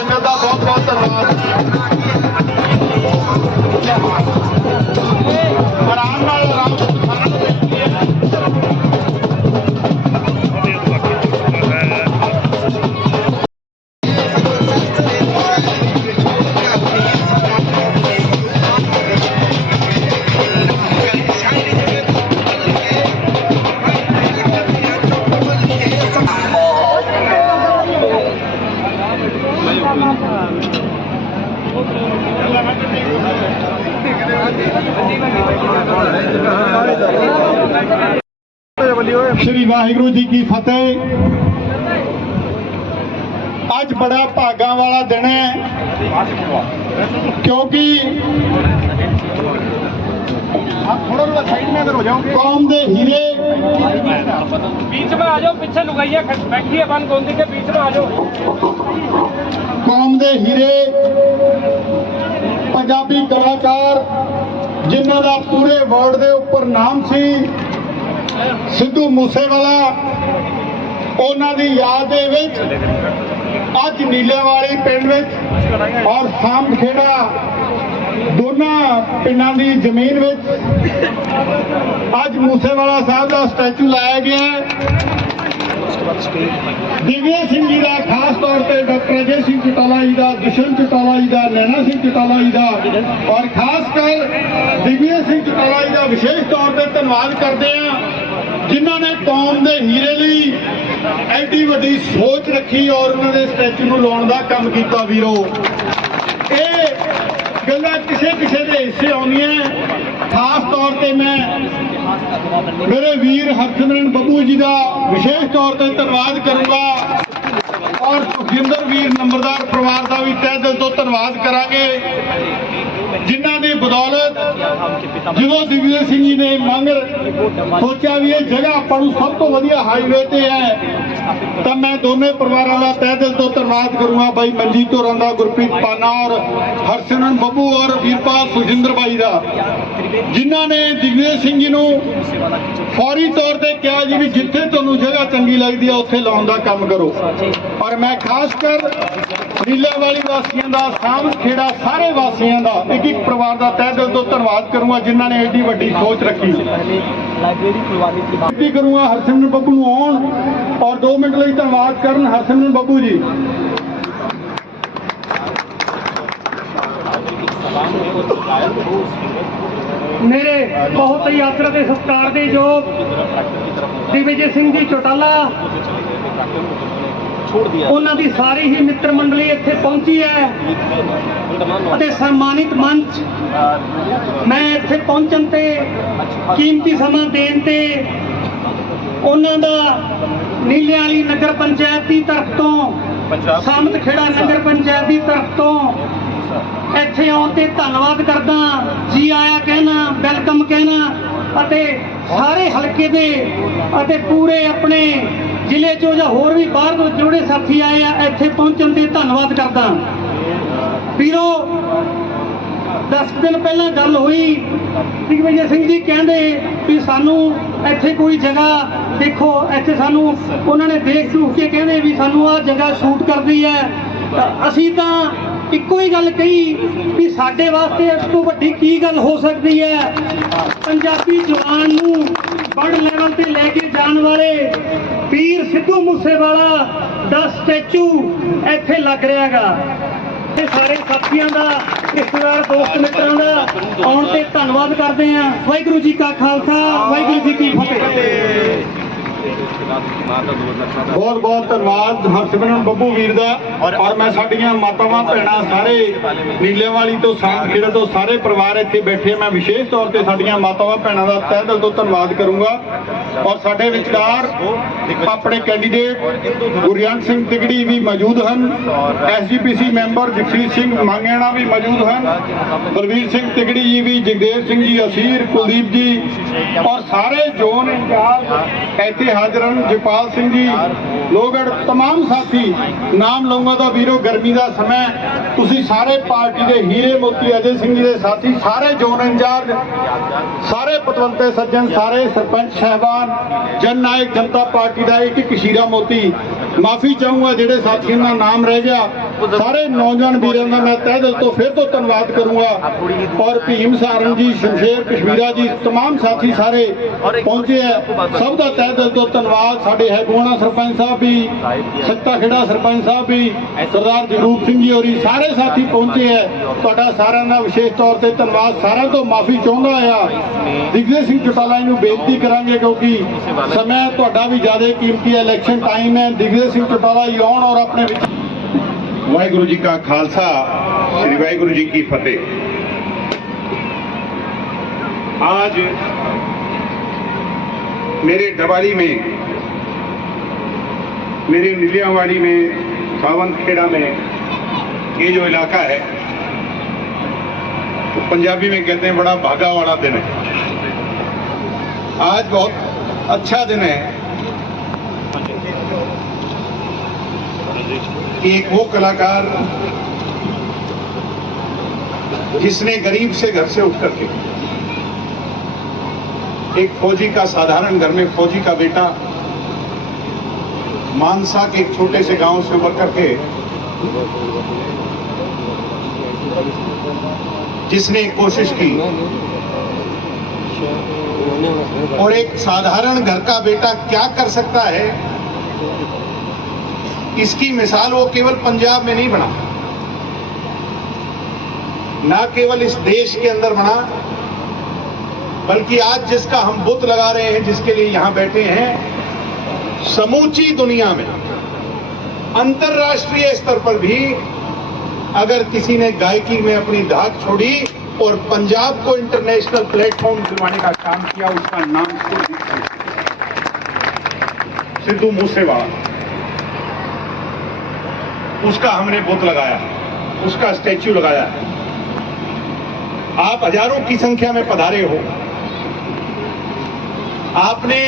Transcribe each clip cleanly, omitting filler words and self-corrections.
संगत का बहुत बहुत धन्यवाद। आराम नाल आराम सारा बेनती है। श्री वाहिगुरु जी की फतेह। अज बड़ा भागा वाला दिन है क्योंकि कौम दे हीरे बीच में आ जाओ, पीछे लुगाइया बैठी है बन गोंदी के बीच में आ जाओ। कौम दे हीरे पंजाबी कलाकार जिन्हां दा पूरे वर्ल्ड दे उपर नाम सी, सिद्धू मूसेवाला, उन्हां दी याद दे विच अज नीलेवाली पिंड विच और सामखेड़ा दोनों पिंडां दी जमीन विच अज मूसेवाला साहब का स्टैचू लाया गया है। दिव्य सिंह जी का खास तौर पर डॉक्टर अजय सिंह चौटाला जी का, दुष्यंत चौटाला जी का, नैना सिंह चौटाला जी का और खासकर दिव्य सिंह चौटाला जी का विशेष तौर पर धन्यवाद करते हैं जिन्होंने कौम के हीरे लिए एडी वड्डी सोच रखी और उन्होंने स्टैचू में लाने का काम किया। वीरो ये गल्लां किसे किसे के हिस्से आउंदियां। खास तौर पर मैं मेरे वीर हरसिमरन बब्बू जी का विशेष तौर पर धन्यवाद करूँगा और सुखजिंदर वीर नंबरदार परिवार का भी तह दिल तो धन्यवाद करांगे जिन्हां दी बदौलत जो दिव्य सिंह जी ने मंगर सोचा भी ये जगह अपन सब तो वधिया हाईवे ते है तो मैं दोनों परिवारों का तह दिल तो धन्यवाद करूँगा। भाई मनजीत होरां दा, गुरप्रीत पाना और हरसिमरन बब्बू और वीरपाल सुखजिंदर भाई का जिन्हों ने दिग्विजय सिंह जी को फौरी तौर पर कहा जी भी जिथे तुहानूं जगह चंगी लगती है उत्थे लाउण दा काम करो। और मैं खासकर नीलेवाली वासियों का, सामखेड़ा सारे वासियों का एक एक परिवार का तह दिल तो धन्यवाद करूँगा जिन्होंने एडी वड्डी सोच रखी। बेनती करूँगा हरसिमरन बब्बू नूं आउण और 2 मिनट लिए धन्यवाद करन। हरसिमरन बब्बू जी मेरे बहुत ही आदर के सत्कार के जो दिग्विजय सिंह जी चौटाला उन्हां दी सारी ही मित्र मंडली इत्थे पहुंची है ਅਤੇ सम्मानित मंच मैं इत्थे पहुंचण ते कीमती समा देण ते उन्हां दा नीलेवाली नगर पंचायत की तरफ तो, सामखेड़ा नगर पंचायत की तरफ तो ਇੱਥੇ ਆਉਣ ਤੇ ਧੰਨਵਾਦ ਕਰਦਾ, ਜੀ ਆਇਆ ਕਹਿਣਾ, ਵੈਲਕਮ ਕਹਿਣਾ ਅਤੇ ਸਾਰੇ ਹਲਕੇ ਦੇ ਅਤੇ ਪੂਰੇ ਆਪਣੇ ਜ਼ਿਲ੍ਹੇ ਚੋਂ ਜਾਂ ਹੋਰ ਵੀ ਬਾਹਰ ਤੋਂ ਜਿਹੜੇ ਸਾਥੀ ਆਏ ਆ ਇੱਥੇ ਪਹੁੰਚਣ ਤੇ ਧੰਨਵਾਦ ਕਰਦਾ। ਵੀਰੋ 10 ਦਿਨ ਪਹਿਲਾਂ ਗੱਲ ਹੋਈ, ਦਿਗਵਿਜੇ ਸਿੰਘ ਜੀ ਕਹਿੰਦੇ ਵੀ ਸਾਨੂੰ ਇੱਥੇ ਕੋਈ ਜਗ੍ਹਾ ਦੇਖੋ, ਇੱਥੇ ਸਾਨੂੰ ਉਹਨਾਂ ਨੇ ਦੇਖ ਦੂਖ ਕੇ ਕਹਿੰਦੇ ਵੀ ਸਾਨੂੰ ਆਹ ਜਗ੍ਹਾ ਸ਼ੂਟ ਕਰਦੀ ਹੈ। ਅਸੀਂ ਤਾਂ ਇੱਕੋ ਹੀ ਗੱਲ ਕਹੀ ਵੀ ਸਾਡੇ ਵਾਸਤੇ ਇਸ ਤੋਂ ਵੱਡੀ ਕੀ ਗੱਲ ਹੋ ਸਕਦੀ ਹੈ। ਪੰਜਾਬੀ ਜਵਾਨ ਨੂੰ ਵੱਡ ਲੈਵਲ ਤੇ ਲੈ ਕੇ ਜਾਣ ਵਾਲੇ ਵੀਰ ਸਿੱਧੂ ਮੂਸੇਵਾਲਾ ਦਾ ਸਟੈਚੂ ਇੱਥੇ ਲੱਗ ਰਿਹਾ ਹੈਗਾ। ਇਹ ਸਾਰੇ ਸਾਥੀਆਂ ਦਾ, ਰਿਸ਼ਤੇਦਾਰ, ਦੋਸਤ ਮਿੱਤਰਾਂ ਦਾ ਆਉਣ ਤੇ ਧੰਨਵਾਦ ਕਰਦੇ ਹਾਂ। ਵਾਹਿਗੁਰੂ ਜੀ ਕਾ ਖਾਲਸਾ, ਵਾਹਿਗੁਰੂ ਜੀ ਕੀ ਫਤਿਹ। बहुत बहुत धन्यवाद हरसिमरन बब्बू वीर का और मैं साडियां मातावां भैणां सारे नीलेवाली तो सामखेड़ा तो सारे परिवार इत्थे बैठे, मैं विशेष तौर पर साडियां मातावां भैणां का तह दिल तो धन्यवाद करूँगा। और साडे विचकार अपने कैंडीडेट गुरजंट सिंह तिगड़ी भी मौजूद हैं, SGPC मैंबर जगसीर सिंह मांगेणा भी मौजूद हैं, बलवीर सिंह तिगड़ी जी भी, जगदेव सिंह जी असीर, कुलदीप जी और सारे जोन इंचार्ज ऐसे हाजिर हैं, जगपाल सिंह जी लोगड़, तमाम साथी नाम लूंगा तो वीरो गर्मी का समय तुसी सारे पार्टी के हीरे मोती अजय सिंह जी के साथी, सारे जोन इंचार्ज, सारे पतवंते सज्जन, सारे सरपंच साहबान, जन नायक जनता पार्टी का एक एक शीरा मोती। माफ़ी चाहूँगा जेडे साथियों का नाम रह गया ਸਾਰੇ ਨੌਜਵਾਨ ਵੀਰਾਂ ਦਾ ਮੈਂ ਤਹਿ ਦਿਲ ਤੋਂ ਫਿਰ ਤੋਂ ਧੰਨਵਾਦ ਕਰੂੰਗਾ ਔਰ ਭੀਮ ਸਾਰਨ ਜੀ, ਸ਼ਮਸ਼ੇਰ ਕਸ਼ਮੀਰਾ ਜੀ, तमाम ਸਾਥੀ ਸਾਰੇ ਪਹੁੰਚੇ ਹੈ, ਸਭ ਦਾ ਤਹਿ ਦਿਲ ਤੋਂ ਧੰਨਵਾਦ। ਸਾਡੇ ਹੈਗੋਣਾ ਸਰਪੰਚ ਸਾਹਿਬ ਵੀ, ਸੱਤਾ ਖੇੜਾ ਸਰਪੰਚ ਸਾਹਿਬ ਵੀ, ਸਰਦਾਰ ਜਗਰੂਪ ਸਿੰਘ ਜੀ ਹੋਰੀ, ਸਾਰੇ ਸਾਥੀ ਪਹੁੰਚੇ ਹੈ, ਤੁਹਾਡਾ ਸਾਰਿਆਂ ਦਾ ਵਿਸ਼ੇਸ਼ ਤੌਰ ਤੇ ਧੰਨਵਾਦ। ਸਾਰਿਆਂ ਤੋਂ ਮਾਫੀ ਚਾਹੁੰਦਾ ਆ, ਦਿਗਵਿਜੇ ਸਿੰਘ ਚੌਟਾਲਾ ਜੀ ਨੂੰ ਬੇਨਤੀ ਕਰਾਂਗੇ ਕਿਉਂਕਿ ਸਮਾਂ ਤੁਹਾਡਾ ਵੀ ਜ਼ਿਆਦਾ ਕੀਮਤੀ ਹੈ, ਇਲੈਕਸ਼ਨ ਟਾਈਮ ਹੈ, ਦਿਗਵਿਜੇ ਸਿੰਘ ਚੌਟਾਲਾ ਜੀ ਆਉਣ ਔਰ ਆਪਣੇ ਵਿੱਚ। ਵਾਹਿਗੁਰੂ ਜੀ ਕਾ ਖਾਲਸਾ, श्री वाहिगुरु जी की फतेह। आज मेरे डबारी में, मेरे नीलियावाड़ी में, सावंतखेड़ा में ये जो इलाका है तो पंजाबी में कहते हैं बड़ा भागा वाला दिन है। आज बहुत अच्छा दिन है। एक वो कलाकार जिसने गरीब से घर से उठ करके, एक फौजी का, साधारण घर में फौजी का बेटा, मानसा के एक छोटे से गांव से उभर करके जिसने कोशिश की, और एक साधारण घर का बेटा क्या कर सकता है, इसकी मिसाल वो केवल पंजाब में नहीं बना, ना केवल इस देश के अंदर बना, बल्कि आज जिसका हम बुत लगा रहे हैं, जिसके लिए यहां बैठे हैं, समूची दुनिया में, अंतर्राष्ट्रीय स्तर पर भी अगर किसी ने गायकी में अपनी धाक छोड़ी और पंजाब को इंटरनेशनल प्लेटफॉर्म दिलवाने का काम किया, उसका नाम सिद्धू मूसेवाला। उसका हमने बुत लगाया, उसका स्टैच्यू लगाया है। आप हजारों की संख्या में पधारे हो, आपने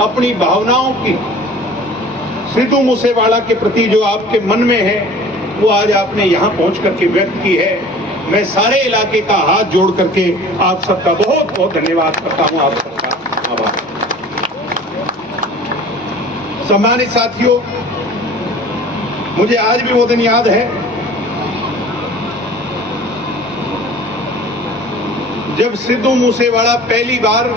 अपनी भावनाओं की सिद्धू मूसेवाला के प्रति जो आपके मन में है वो आज आपने यहां पहुंच करके व्यक्त की है। मैं सारे इलाके का हाथ जोड़ करके आप सबका बहुत बहुत धन्यवाद करता हूं, आप सबका आभार। सम्मानित साथियों, मुझे आज भी वो दिन याद है जब सिद्धू मूसेवाला पहली बार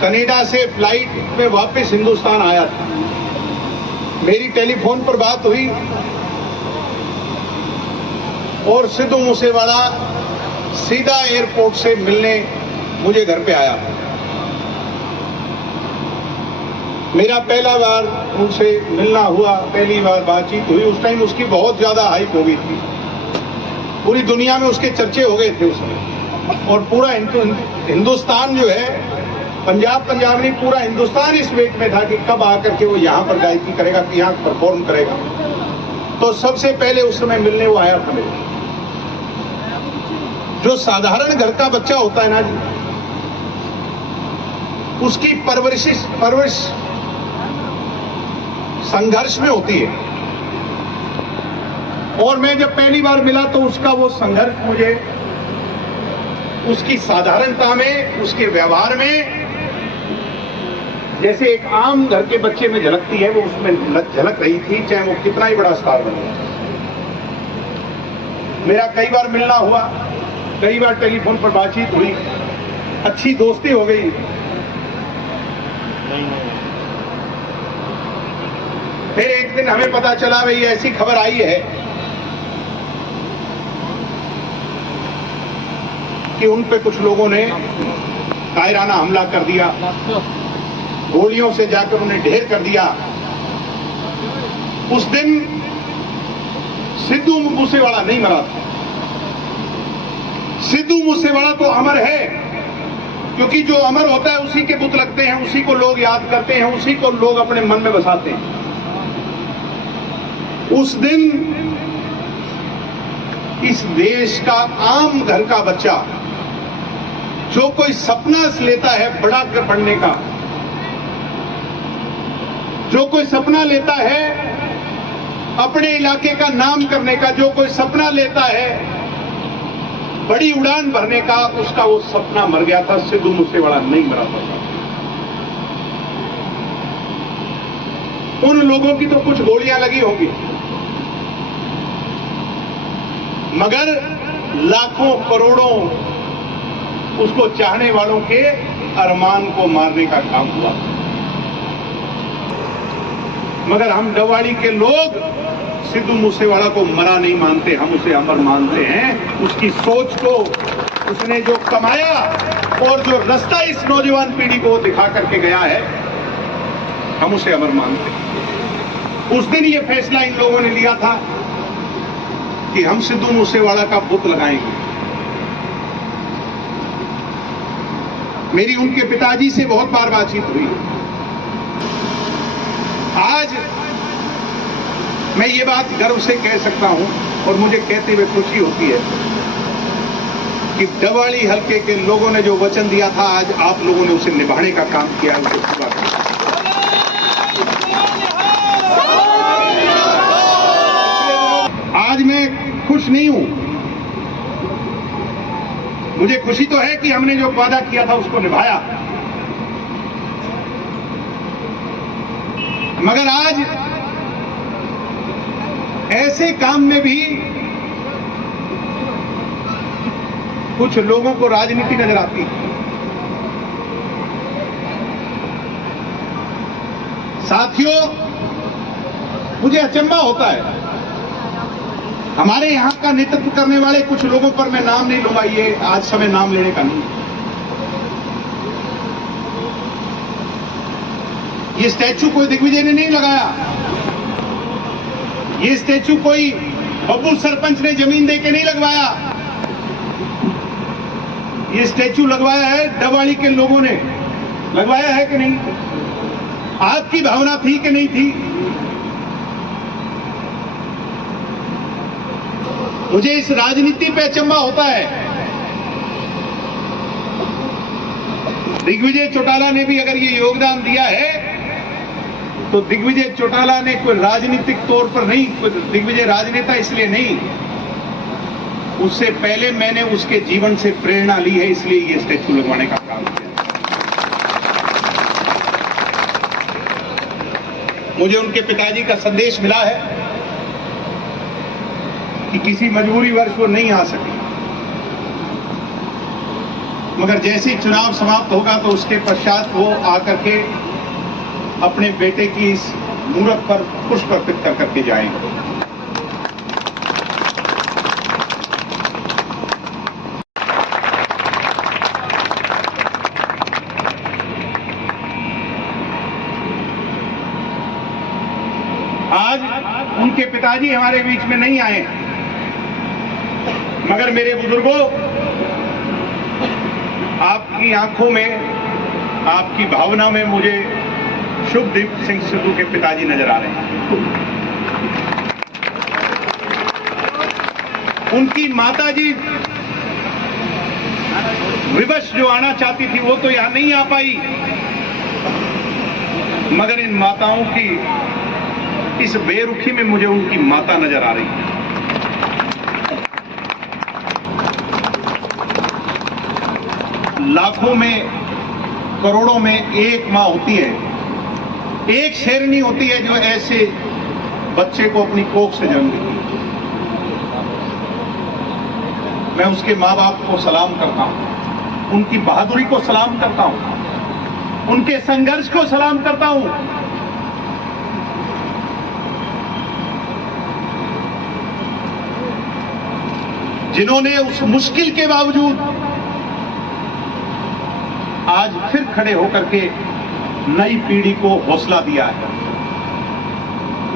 कनाडा से फ्लाइट में वापस हिंदुस्तान आया था। मेरी टेलीफोन पर बात हुई और सिद्धू मूसेवाला सीधा एयरपोर्ट से मिलने मुझे घर पे आया। मेरा पहला बार उनसे मिलना हुआ, पहली बार बातचीत हुई। उस टाइम उसकी बहुत ज्यादा हाइप हो गई थी, पूरी दुनिया में उसके चर्चे हो गए थे उस समय, और पूरा हिंदुस्तान जो है, पंजाब नहीं, पूरा हिंदुस्तान इस वेट में था कि कब आकर के वो यहाँ पर गायकी करेगा, कि यहाँ परफॉर्म करेगा। तो सबसे पहले उस समय मिलने वो आया था मेरे। जो साधारण घर का बच्चा होता है ना जी, उसकी परवरिश संघर्ष में होती है। और मैं जब पहली बार मिला तो उसका वो संघर्ष मुझे उसकी साधारणता में, उसके व्यवहार में, जैसे एक आम घर के बच्चे में झलकती है, वो उसमें झलक रही थी, चाहे वो कितना ही बड़ा स्टार बने। मेरा कई बार मिलना हुआ, कई बार टेलीफोन पर बातचीत हुई, अच्छी दोस्ती हो गई। फिर एक दिन हमें पता चला, भाई ऐसी खबर आई है कि उन पे कुछ लोगों ने कायराना हमला कर दिया, गोलियों से जाकर उन्हें ढेर कर दिया। उस दिन सिद्धू मूसेवाला नहीं मरा था। सिद्धू मूसेवाला तो अमर है, क्योंकि जो अमर होता है उसी के बुत लगते हैं, उसी को लोग याद करते हैं, उसी को लोग अपने मन में बसाते हैं। उस दिन इस देश का आम घर का बच्चा जो कोई सपना लेता है बड़ा बनने का, जो कोई सपना लेता है अपने इलाके का नाम करने का, जो कोई सपना लेता है बड़ी उड़ान भरने का, उसका वो सपना मर गया था। सिद्धू मूसेवाला नहीं मरा था। उन लोगों की तो कुछ गोलियां लगी होगी, मगर लाखों करोड़ों उसको चाहने वालों के अरमान को मारने का काम हुआ। मगर हम डवाड़ी के लोग सिद्धू मूसेवाला को मरा नहीं मानते, हम उसे अमर मानते हैं। उसकी सोच को, उसने जो कमाया और जो रास्ता इस नौजवान पीढ़ी को दिखा करके गया है, हम उसे अमर मानते हैं। उस दिन ये फैसला इन लोगों ने लिया था कि हम सिद्धू मूसेवाला का बुत लगाएंगे। मेरी उनके पिताजी से बहुत बार बातचीत हुई। आज मैं ये बात गर्व से कह सकता हूं और मुझे कहते हुए खुशी होती है कि डवाड़ी हलके के लोगों ने जो वचन दिया था, आज आप लोगों ने उसे निभाने का काम किया है, उसे पूरा किया। आज मैं खुश नहीं हूं। मुझे खुशी तो है कि हमने जो वादा किया था उसको निभाया, मगर आज ऐसे काम में भी कुछ लोगों को राजनीति नजर आती है। साथियों, मुझे अचंभा होता है, हमारे यहां का नेतृत्व करने वाले कुछ लोगों पर मैं नाम नहीं लूंगा, ये आज समय नाम लेने का नहीं। ये स्टैचू कोई दिग्विजय ने नहीं लगाया, ये स्टैचू कोई बब्बू सरपंच ने जमीन देके नहीं लगवाया, ये स्टैचू लगवाया है डवाड़ी के लोगों ने। लगवाया है कि नहीं? आपकी भावना थी कि नहीं थी? मुझे इस राजनीति पे अचंभा होता है। दिग्विजय चौटाला ने भी अगर ये योगदान दिया है तो दिग्विजय चौटाला ने कोई राजनीतिक तौर पर नहीं, दिग्विजय राजनेता इसलिए नहीं, उससे पहले मैंने उसके जीवन से प्रेरणा ली है, इसलिए ये स्टैचू लगवाने का काम किया। मुझे उनके पिताजी का संदेश मिला है कि किसी मजबूरी वर्ष वो नहीं आ सके, मगर जैसे ही चुनाव समाप्त होगा तो उसके पश्चात वो आकर के अपने बेटे की इस मूरत पर पुष्प अर्पित कर करके जाएंगे। आज उनके पिताजी हमारे बीच में नहीं आए, मगर मेरे बुजुर्गों, आपकी आंखों में, आपकी भावना में मुझे शुभदीप सिंह सिद्धू के पिताजी नजर आ रहे हैं। उनकी माताजी विवश जो आना चाहती थी वो तो यहां नहीं आ पाई, मगर इन माताओं की इस बेरुखी में मुझे उनकी माता नजर आ रही है। लाखों में, करोड़ों में एक मां होती है, एक शेरनी होती है जो ऐसे बच्चे को अपनी कोख से जन्म देती है। मैं उसके मां बाप को सलाम करता हूं, उनकी बहादुरी को सलाम करता हूं, उनके संघर्ष को सलाम करता हूं। जिन्होंने उस मुश्किल के बावजूद आज फिर खड़े होकर के नई पीढ़ी को हौसला दिया है।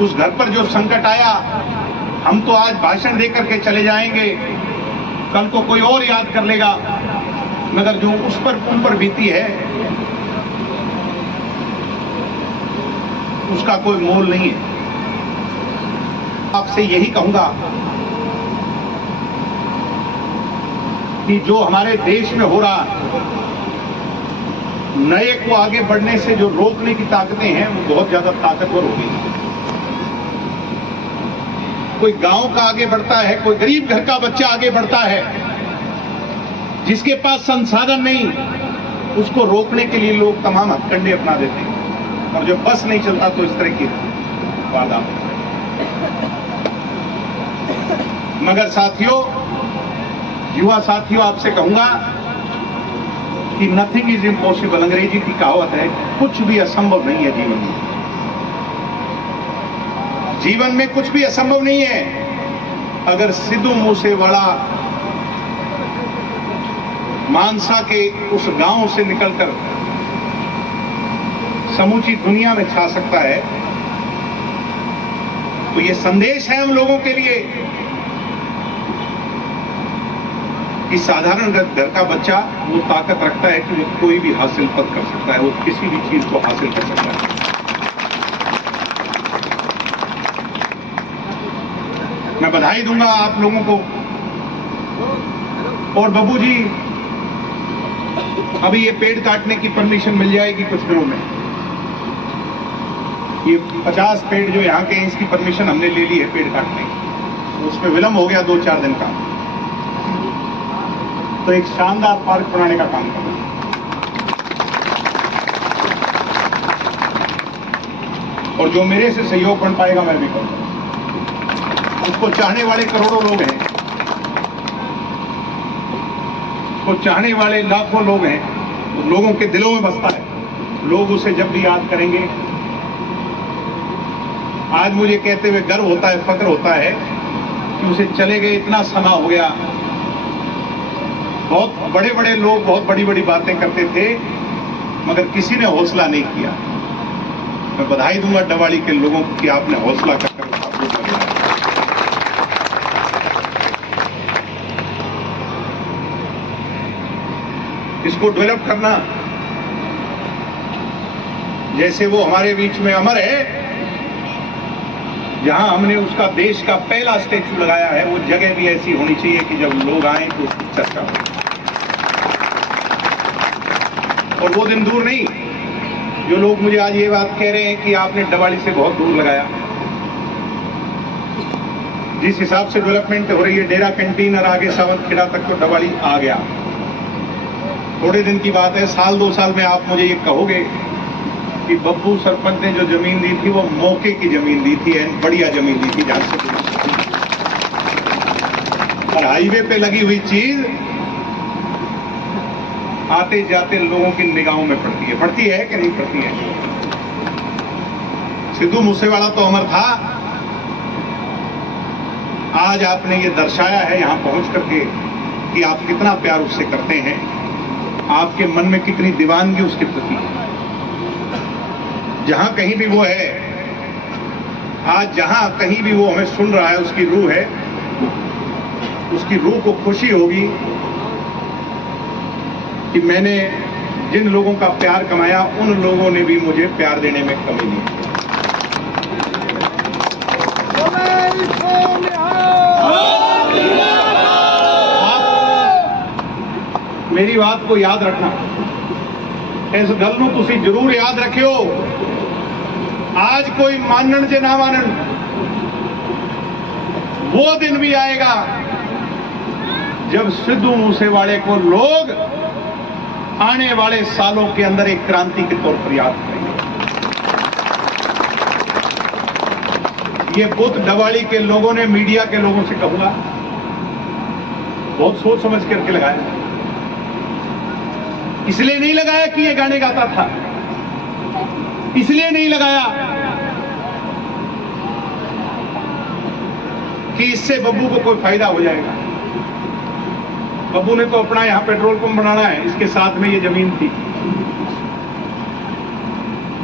उस घर पर जो संकट आया, हम तो आज भाषण देकर के चले जाएंगे, कल को कोई और याद कर लेगा, मगर जो उस पर, उन पर बीती है, उसका कोई मोल नहीं है। आपसे यही कहूंगा कि जो हमारे देश में हो रहा, नए को आगे बढ़ने से जो रोकने की ताकतें हैं वो बहुत ज्यादा ताकतवर हो गई। कोई गांव का आगे बढ़ता है, कोई गरीब घर का बच्चा आगे बढ़ता है, जिसके पास संसाधन नहीं, उसको रोकने के लिए लोग तमाम हथकंडे अपना देते हैं, और जब बस नहीं चलता तो इस तरह की मगर साथियों, युवा साथियों, आपसे कहूंगा कि नथिंग इज इम्पॉसिबल। अंग्रेजी की कहावत है, कुछ भी असंभव नहीं है जीवन में। जीवन में कुछ भी असंभव नहीं है। अगर सिद्धू मूसेवाला मानसा के उस गांव से निकलकर समूची दुनिया में छा सकता है, तो ये संदेश है हम लोगों के लिए कि साधारण घर का बच्चा वो ताकत रखता है कि वो कोई भी हासिल पद कर सकता है, वो किसी भी चीज को हासिल कर सकता है। मैं बधाई दूंगा आप लोगों को। और बब्बू जी, अभी ये पेड़ काटने की परमिशन मिल जाएगी कुछ दिनों में। ये 50 पेड़ जो यहाँ के हैं, इसकी परमिशन हमने ले ली है पेड़ काटने की। उसमें विलंब हो गया 2-4 दिन का। तो एक शानदार पार्क बनाने का काम करें। और जो मेरे से सहयोग बन पाएगा मैं भी करूंगा। उसको चाहने वाले करोड़ों लोग हैं, उसको चाहने वाले लाखों लोग हैं, तो लोगों के दिलों में बसता है। लोग उसे जब भी याद करेंगे, आज मुझे कहते हुए गर्व होता है, फक्र होता है कि उसे चले गए इतना समय हो गया। बहुत बड़े बड़े लोग बहुत बड़ी बड़ी बातें करते थे, मगर किसी ने हौसला नहीं किया। मैं बधाई दूंगा डवाड़ी के लोगों को कि आपने हौसला करके इसको डेवलप करना। जैसे वो हमारे बीच में अमर है, जहां हमने उसका देश का पहला स्टैचू लगाया है, वो जगह भी ऐसी होनी चाहिए कि जब लोग आए तो उसकी चर्चा हो। और वो दिन दूर नहीं, जो लोग मुझे आज ये बात कह रहे हैं कि आपने डवाड़ी से बहुत दूर लगाया। जिस हिसाब से डेवलपमेंट हो रही है, डेरा कैंटीन और आगे सावंतखेड़ा तक तो डवाड़ी आ गया। थोड़े दिन की बात है, 1-2 साल में आप मुझे ये कहोगे कि बब्बू सरपंच ने जो जमीन दी थी वो मौके की जमीन दी थी, बढ़िया जमीन दी थी जहां से। और हाईवे पे लगी हुई चीज आते जाते लोगों की निगाहों में पड़ती है कि नहीं पड़ती है? सिद्धू मूसेवाला तो अमर था। आज आपने ये दर्शाया है यहां पहुंच करके कि आप कितना प्यार उससे करते हैं, आपके मन में कितनी दीवानगी उसके प्रति। जहां कहीं भी वो है, आज जहां कहीं भी वो हमें सुन रहा है, उसकी रूह है, उसकी रूह को खुशी होगी कि मैंने जिन लोगों का प्यार कमाया, उन लोगों ने भी मुझे प्यार देने में कमी नहीं की। आप मेरी बात को याद रखना, इस गल नूं तुसी जरूर याद रखियो। आज कोई मानन जे ना मानन, वो दिन भी आएगा जब सिद्धू मूसेवाले को लोग आने वाले सालों के अंदर एक क्रांति के तौर पर याद करेंगे। ये बुत डवाड़ी के लोगों ने, मीडिया के लोगों से कहूंगा, बहुत सोच समझ करके लगाया। इसलिए नहीं लगाया कि ये गाने गाता था, इसलिए नहीं लगाया कि इससे बब्बू को कोई फायदा हो जाएगा। बब्बू ने तो अपना यहां पेट्रोल पंप बनाना है, इसके साथ में ये जमीन थी,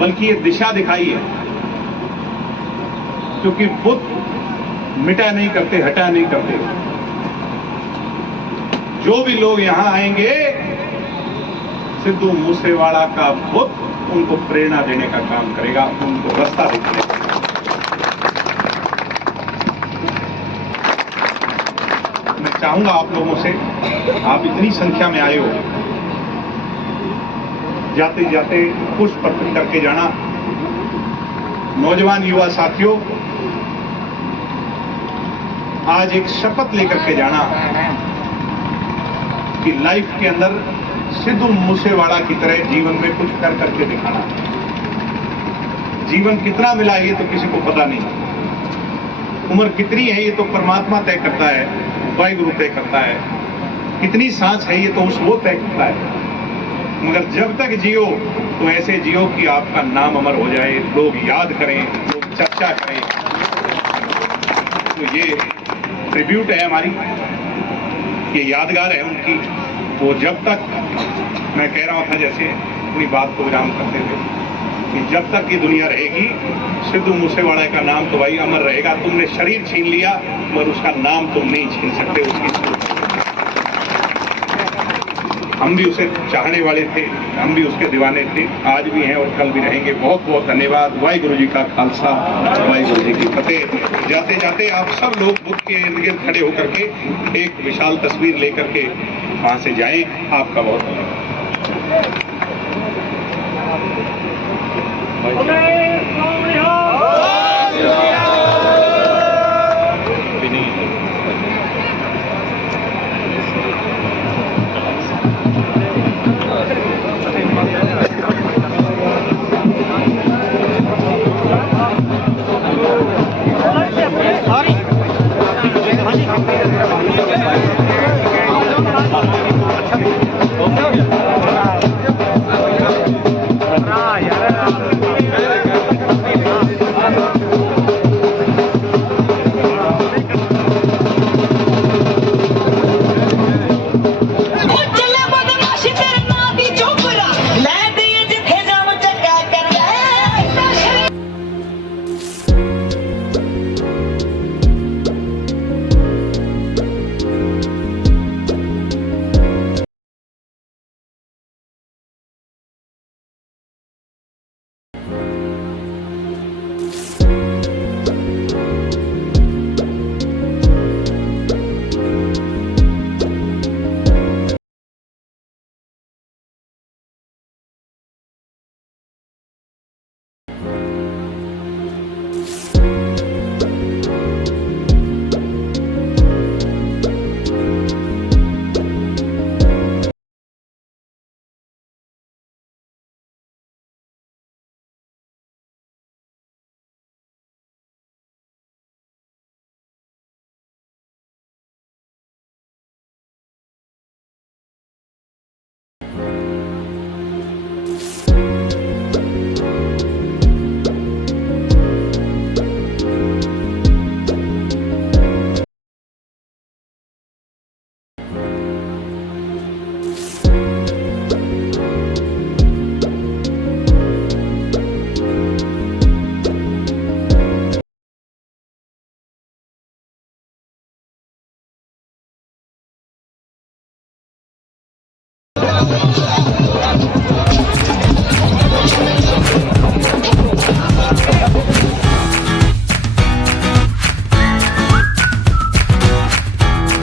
बल्कि ये दिशा दिखाई है। क्योंकि बुत मिटा नहीं करते, हटा नहीं करते। जो भी लोग यहां आएंगे, सिद्धू मूसेवाला का बुत उनको प्रेरणा देने का काम करेगा, उनको रास्ता दिखाएगा। मैं चाहूंगा आप लोगों से, आप इतनी संख्या में आए हो, जाते जाते पुष्प अर्पित करके जाना। नौजवान युवा साथियों, आज एक शपथ लेकर के जाना कि लाइफ के अंदर सिद्धू मूसेवाला की तरह जीवन में कुछ कर करके दिखाना। जीवन कितना मिला ये तो किसी को पता नहीं, उम्र कितनी है ये तो परमात्मा तय करता है, वाहिगुरु तय करता है। कितनी सांस है ये तो उस वो तय करता है। मगर जब तक जियो तो ऐसे जियो कि आपका नाम अमर हो जाए, लोग याद करें, लोग चर्चा करें। तो ये ट्रिब्यूट है हमारी, ये यादगार है उनकी। वो जब तक, मैं कह रहा था जैसे अपनी बात को विराम करते हुए, कि जब तक ये दुनिया रहेगी सिद्धू मूसेवाला का नाम तो भाई अमर रहेगा। तुमने शरीर छीन लिया मगर उसका नाम तुम नहीं छीन सकते, उसकी सोच। हम भी उसे चाहने वाले थे, हम भी उसके दीवाने थे, आज भी हैं और कल भी रहेंगे। बहुत बहुत धन्यवाद। वाहिगुरु जी का खालसा, वाहिगुरु जी की फतेह। जाते जाते आप सब लोग बुद्ध के इर्द गिर्द खड़े होकर के एक विशाल तस्वीर लेकर के वहां से जाएं। आपका बहुत धन्यवाद।